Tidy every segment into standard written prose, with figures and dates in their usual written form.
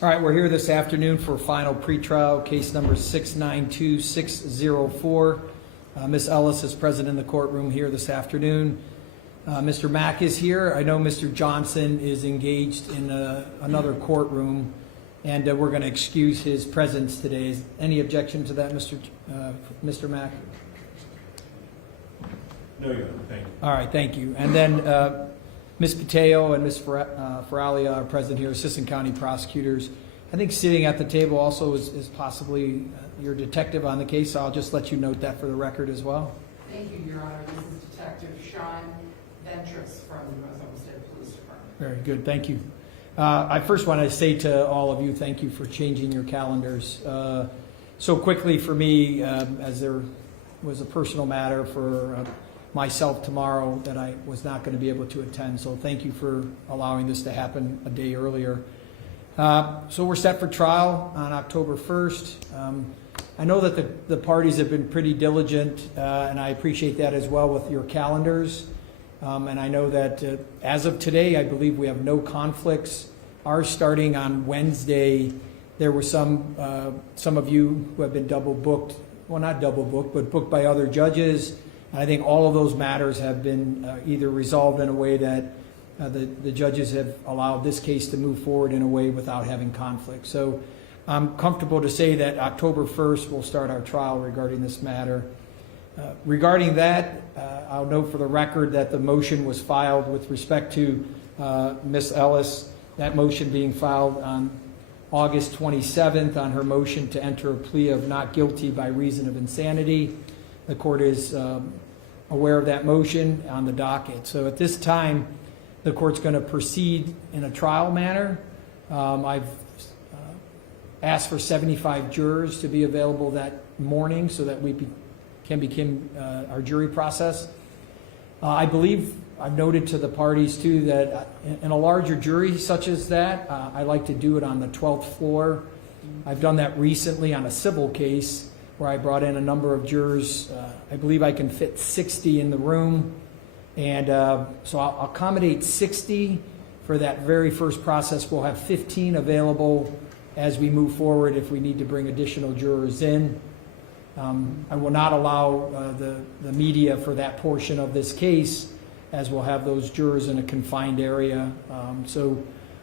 All right, we're here this afternoon for final pretrial case number 692604. Ms. Ellis is present in the courtroom here this afternoon. Mr. Mack is here. I know Mr. Johnson is engaged in another courtroom, and we're going to excuse his presence today. Is any objection to that, Mr. Mack? No, you don't. Thank you. All right, thank you. And then Ms. Pateo and Ms. Faralia are present here, assistant county prosecutors. I think sitting at the table also is possibly your detective on the case, so I'll just let you note that for the record as well. Thank you, Your Honor. This is Detective Sean Ventress from the North Olmsted Police Department. Very good, thank you. I first want to say to all of you, thank you for changing your calendars so quickly for me, as there was a personal matter for myself tomorrow that I was not going to be able to attend. So thank you for allowing this to happen a day earlier. So we're set for trial on October 1st. I know that the parties have been pretty diligent, and I appreciate that as well with your calendars. And I know that as of today, I believe we have no conflicts. Ours starting on Wednesday, there were some of you who have been double booked, well, not double booked, but booked by other judges. And I think all of those matters have been either resolved in a way that the judges have allowed this case to move forward in a way without having conflict. So I'm comfortable to say that October 1st we'll start our trial regarding this matter. Regarding that, I'll note for the record that the motion was filed with respect to Ms. Ellis, that motion being filed on August 27th on her motion to enter a plea of not guilty by reason of insanity. The court is aware of that motion on the docket. So at this time, the court's going to proceed in a trial manner. I've asked for 75 jurors to be available that morning so that we can begin our jury process. I believe I've noted to the parties too that in a larger jury such as that, I like to do it on the 12th floor. I've done that recently on a civil case where I brought in a number of jurors. I believe I can fit 60 in the room. And so I'll accommodate 60 for that very first process. We'll have 15 available as we move forward if we need to bring additional jurors in. I will not allow the media for that portion of this case, as we'll have those jurors in a confined area. So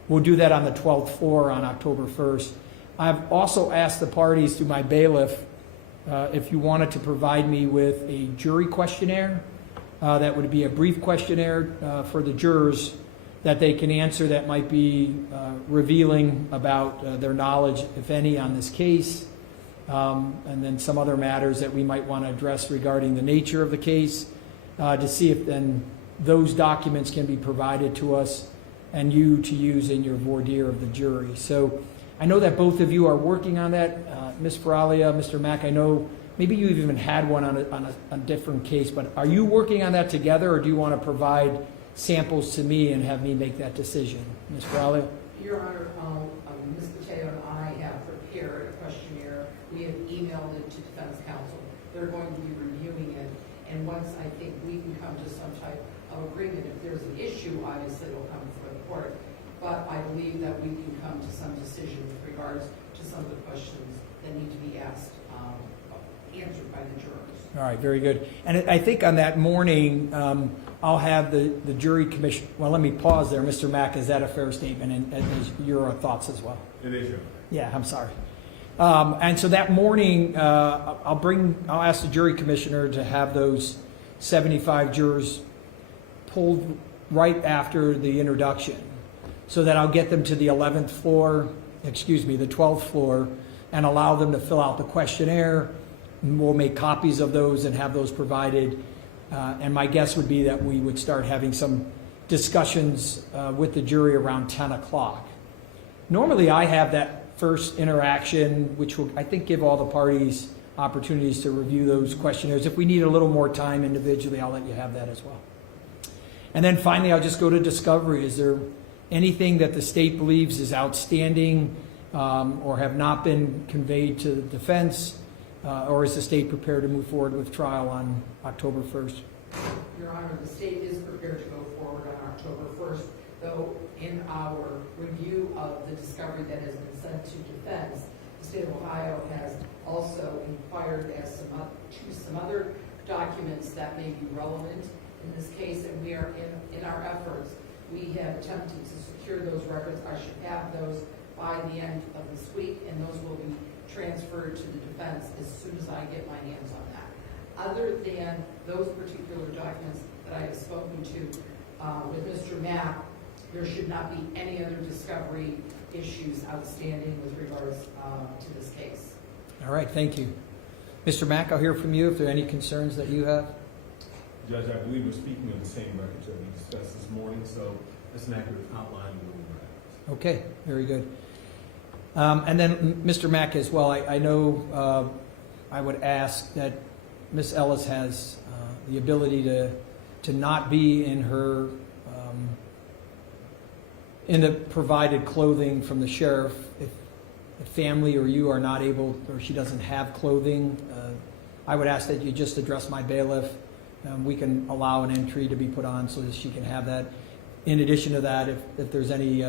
we'll do that on the 12th floor on October 1st. I've also asked the parties through my bailiff if you wanted to provide me with a jury questionnaire. That would be a brief questionnaire for the jurors that they can answer that might be revealing about their knowledge, if any, on this case. And then some other matters that we might want to address regarding the nature of the case to see if then those documents can be provided to us and you to use in your voir dire of the jury. So I know that both of you are working on that. Ms. Faralia, Mr. Mack, I know maybe you even had one on a different case, but are you working on that together, or do you want to provide samples to me and have me make that decision? Ms. Faralia? Your Honor, Ms. Pateo and I have prepared a questionnaire. We have emailed it to defense counsel. They're going to be reviewing it, and once I think we can come to some type of agreement, if there's an issue, obviously it'll come before the court. But I believe that we can come to some decision with regards to some of the questions that need to be asked, answered by the jurors. All right, very good. And I think on that morning, I'll have the jury commission. Well, let me pause there. Mr. Mack, is that a fair statement? And your thoughts as well? It is, Your Honor. Yeah, I'm sorry. And so that morning, I'll ask the jury commissioner to have those 75 jurors pulled right after the introduction, so that I'll get them to the 12th floor, and allow them to fill out the questionnaire. We'll make copies of those and have those provided. And my guess would be that we would start having some discussions with the jury around 10 o'clock. Normally I have that first interaction, which will, I think, give all the parties opportunities to review those questionnaires. If we need a little more time individually, I'll let you have that as well. And then finally, I'll just go to discovery. Is there anything that the state believes is outstanding or have not been conveyed to the defense? Or is the state prepared to move forward with trial on October 1st? Your Honor, the state is prepared to go forward on October 1st. though in our review of the discovery that has been sent to defense, the state of Ohio has also inquired as to some other documents that may be relevant in this case, and we are in our efforts, we have attempted to secure those records. I should have those by the end of this week, and those will be transferred to the defense as soon as I get my hands on that. Other than those particular documents that I have spoken to with Mr. Mack, there should not be any other discovery issues outstanding with regards to this case. All right, thank you. Mr. Mack, I'll hear from you if there are any concerns that you have. Judge, I believe we're speaking of the same records that we discussed this morning, so that's an accurate outline of the records. Okay, very good. And then, Mr. Mack, as well, I know I would ask that Ms. Ellis has the ability to not be in her in the provided clothing from the sheriff. If the family or you are not able, or she doesn't have clothing, I would ask that you just address my bailiff. We can allow an entry to be put on so that she can have that. In addition to that, if there's any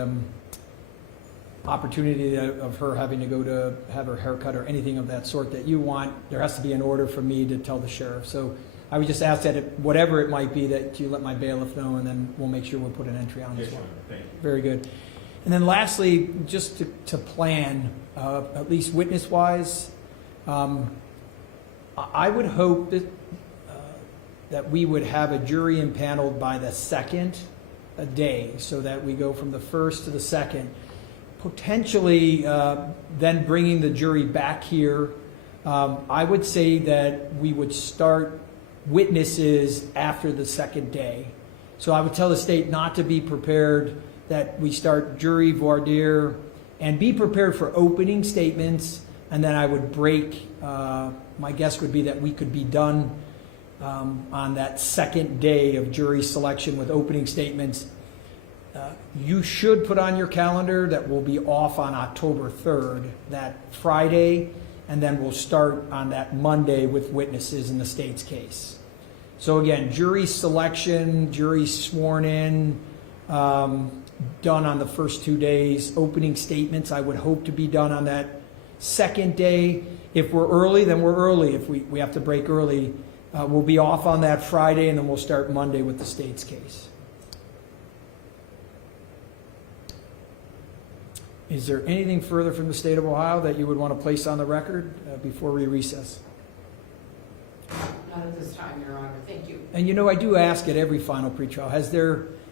opportunity of her having to go to have her haircut or anything of that sort that you want, there has to be an order from me to tell the sheriff. So I would just ask that whatever it might be, that you let my bailiff know, and then we'll make sure we'll put an entry on Yes, as well. Your Honor. Thank you. Very good. And then lastly, just to plan, at least witness-wise, I would hope that we would have a jury impaneled by the second day, so that we go from the first to the second. Potentially then bringing the jury back here. I would say that we would start witnesses after the second day. So I would tell the state not to be prepared, that we start jury voir dire, and be prepared for opening statements, and then I would break. My guess would be that we could be done on that second day of jury selection with opening statements. You should put on your calendar that we'll be off on October 3rd, that Friday, and then we'll start on that Monday with witnesses in the state's case. So again, jury selection, jury sworn in, done on the first 2 days. Opening statements, I would hope to be done on that second day. If we're early, then we're early. If we have to break early, we'll be off on that Friday, and then we'll start Monday with the state's case. Is there anything further from the state of Ohio that you would want to place on the record before we recess? Not at this time, Your Honor. Thank you. And you know, I do ask at every final pretrial,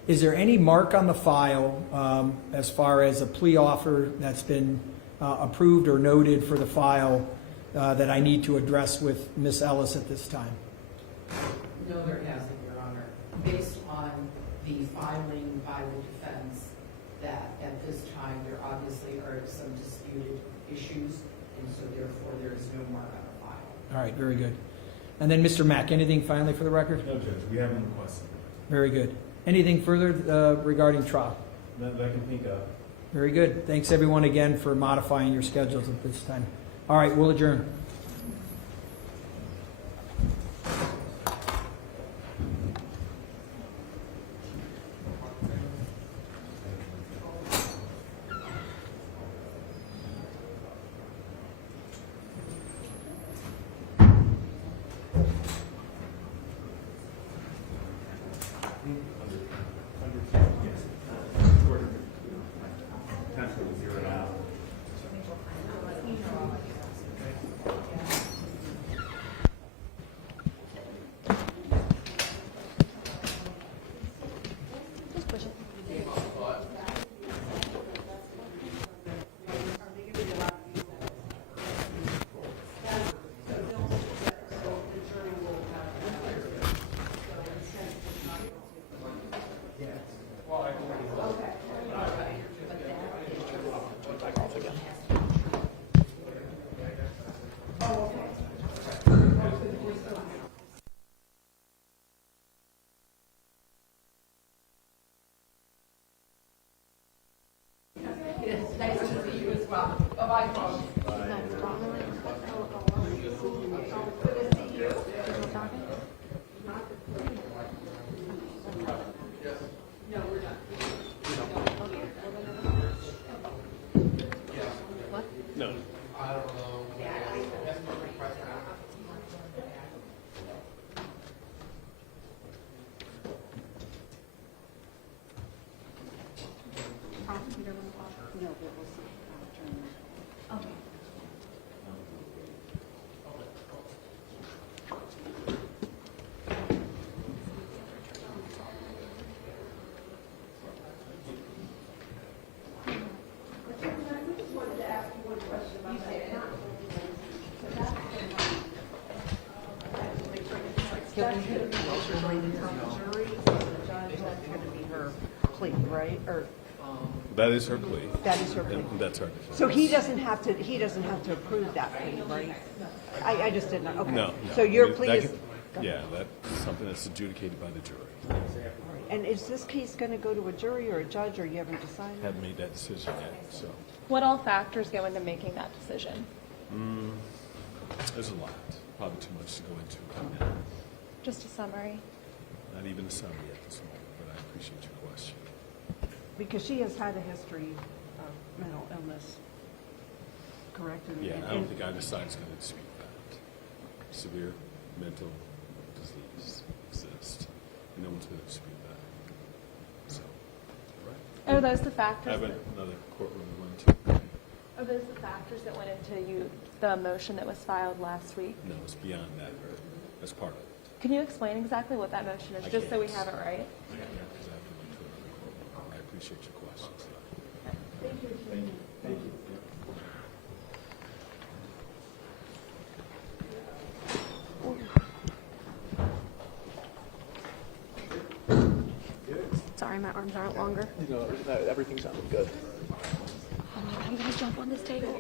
is there any mark on the file as far as a plea offer that's been approved or noted for the file that I need to address with Ms. Ellis at this time? No, there hasn't, Your Honor. Based on the filing by the defense, that at this time there obviously are some disputed issues, and so therefore there is no mark on the file. All right, very good. And then Mr. Mack, anything finally for the record? No, Judge, we haven't requested. Very good. Anything further regarding trial? Not that I can think of. Very good. Thanks everyone again for modifying your schedules at this time. All right, we'll adjourn. Yes. He'll be here. She's going to tell the jury, the judge, that's going to be her plea, right? Or That is her plea. that is her plea. And that's our defense. So he doesn't have to approve that plea, right? I just didn't know, okay. No. So your That plea can- is, Yeah, that's something that's adjudicated by the jury. and is this case going to go to a jury or a judge, or you haven't decided? Haven't made that decision yet, so What all factors go into making that decision? there's a lot. Probably too much to go into right now. Just a summary. Not even a summary at this moment, but I appreciate your question. Because she has had a history of mental illness, correct? And- Yeah, I and- don't think either side's going to dispute that. Severe mental disease exists. No one's going to dispute that. So, right. Are those the I factors? have that- another courtroom to go into. Are those the factors that went into the motion that was filed last week? No, it's beyond that. That's part of it. Can you explain exactly what that motion is, I just so we can't. have it right? Yeah, because I have to go to another courtroom. I appreciate your questions. Thank you. Thank you. Sorry, my arms aren't longer. No, everything sounded good. I'm gonna jump on this table.